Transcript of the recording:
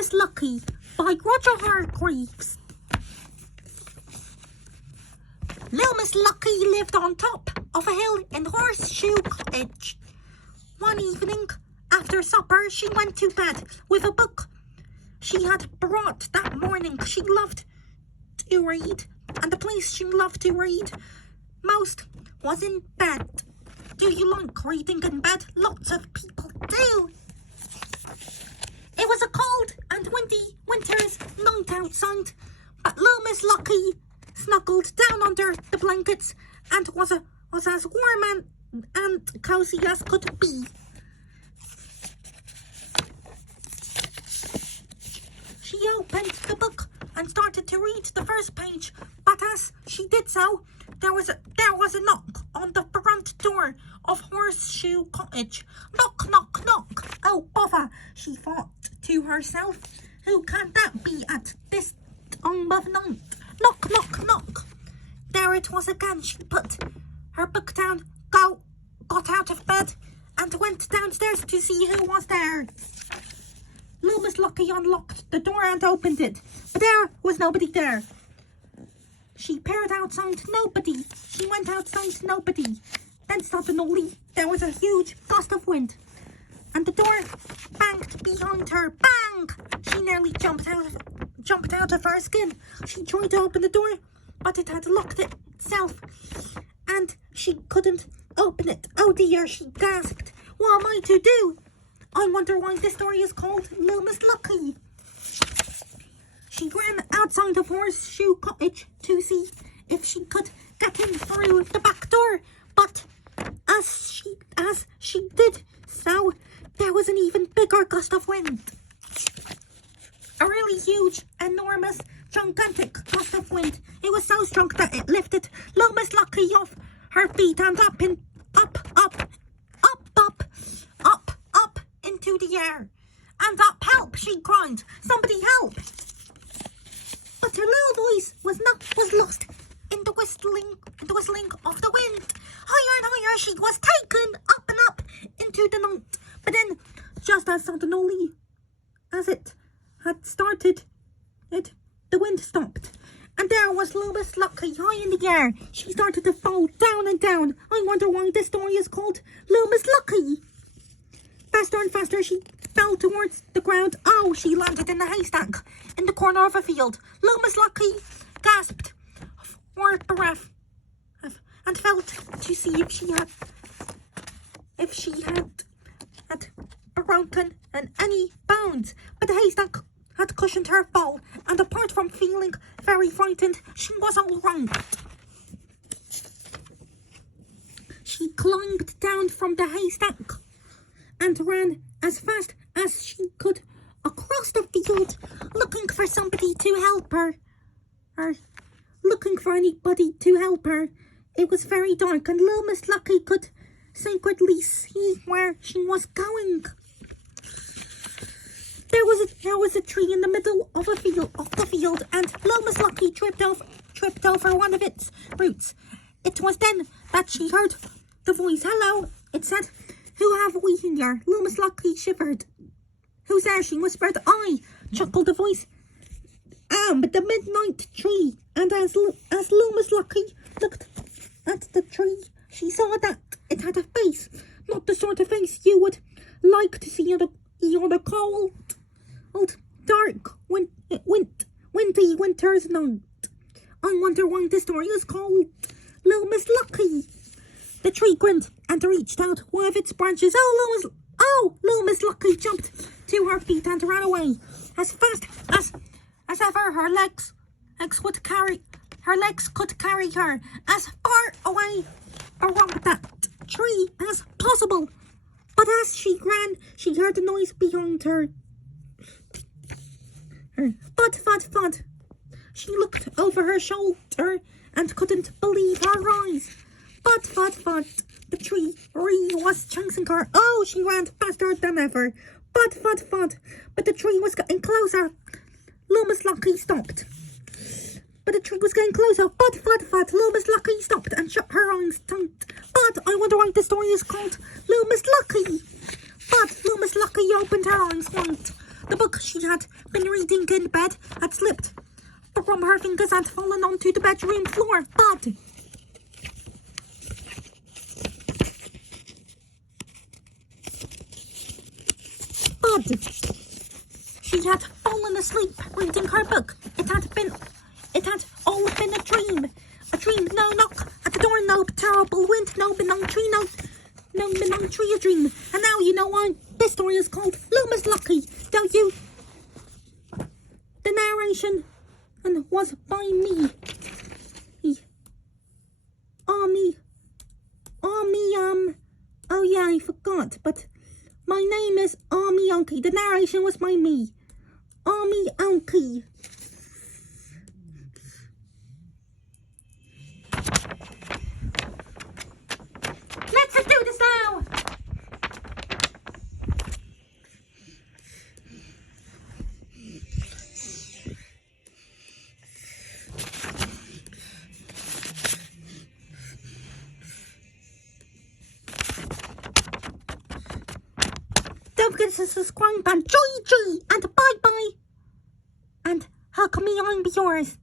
Miss Lucky by Roger Hargreaves. Little Miss Lucky lived on top of a hill in Horseshoe Cottage. One evening, after supper, she went to bed with a book she had brought that morning. She loved to read, and the place she loved to read most was in bed. Do you like reading in bed? Lots of people do. It was a cold and windy winter's night outside, but little Miss Lucky snuggled down under the blankets and was as warm and cozy as could be. She opened the book and started to read the first page, but as she did so, there was a knock on the front door of Horseshoe Cottage. Knock, knock, knock. Oh, bother, she thought to herself. Who can that be at this time of night? Knock, knock, knock. There it was again. She put her book down, got out of bed, and went downstairs to see who was there. Little Miss Lucky unlocked the door and opened it, but there was nobody there. She peered outside, nobody. She went outside, nobody. Then suddenly there was a huge gust of wind, and the door banged behind her. Bang! She nearly jumped out of her skin. She tried to open the door, but it had locked itself, and she couldn't open it. Oh dear, she gasped. What am I to do? I wonder why this story is called Little Miss Lucky. She ran outside of Horseshoe Cottage to see if she could get in through the back door, but as she did so, there was an even bigger gust of wind. A really huge, enormous, gigantic gust of wind. It was so strong that it lifted Little Miss Lucky off her feet and up into the air. And up, help, she cried. Somebody help. But her little voice was lost in the whistling of the wind. Higher and higher she was taken, up and up into the night. But then, just as suddenly as it had started, the wind stopped. And there was Little Miss Lucky high in the air. She started to fall down and down. I wonder why this story is called Little Miss Lucky. Faster and faster she fell towards the ground. Oh, she landed in a haystack in the corner of a field. Little Miss Lucky gasped for breath and felt to see if she had broken any bones. But the haystack had cushioned her fall, and apart from feeling very frightened, she was all right. She climbed down from the haystack and ran as fast as she could across the field, looking for somebody to help her. Looking for anybody to help her. It was very dark, and Little Miss Lucky could secretly see where she was going. There was a tree in the middle of the field, and Little Miss Lucky tripped over one of its roots. It was then that she heard the voice. Hello, it said. Who have we here? Little Miss Lucky shivered. Who's there? She whispered. I, chuckled the voice. But the midnight tree. And as Little Miss Lucky looked at the tree, she saw that it had a face. Not the sort of face you would like to see on a cold, dark, windy winter's night. I wonder why this story is called Little Miss Lucky. The tree grinned and reached out one of its branches. Little Miss Lucky jumped to her feet and ran away as fast as ever her legs could carry her as far away around that tree as possible. But as she ran, she heard a noise behind her. Thud, thud, thud. She looked over her shoulder and couldn't believe her eyes. Thud, thud, thud. The tree was chasing her. Oh, she ran faster than ever. Thud, thud, thud. But the tree was getting closer. Little Miss Lucky stopped. But the tree was getting closer. Thud, thud, thud. Little Miss Lucky stopped and shut her eyes tight. But I wonder why the story is called Little Miss Lucky. But Little Miss Lucky opened her eyes wide. The book she had been reading in bed had slipped from her fingers and fallen onto the bedroom floor. Thud! Thud! She had fallen asleep reading her book. It had all been a dream. A dream, no knock at the door, no terrible wind, no benign tree, no benign tree, a dream. And now you know why this story is called Luma's Lucky, don't you? The narration and was by me. Oh yeah, I forgot, but my name is Ounki. The narration was by me. Ounki. Let's do this now! Don't forget to subscribe and joy and bye bye. And how come me I'm yours?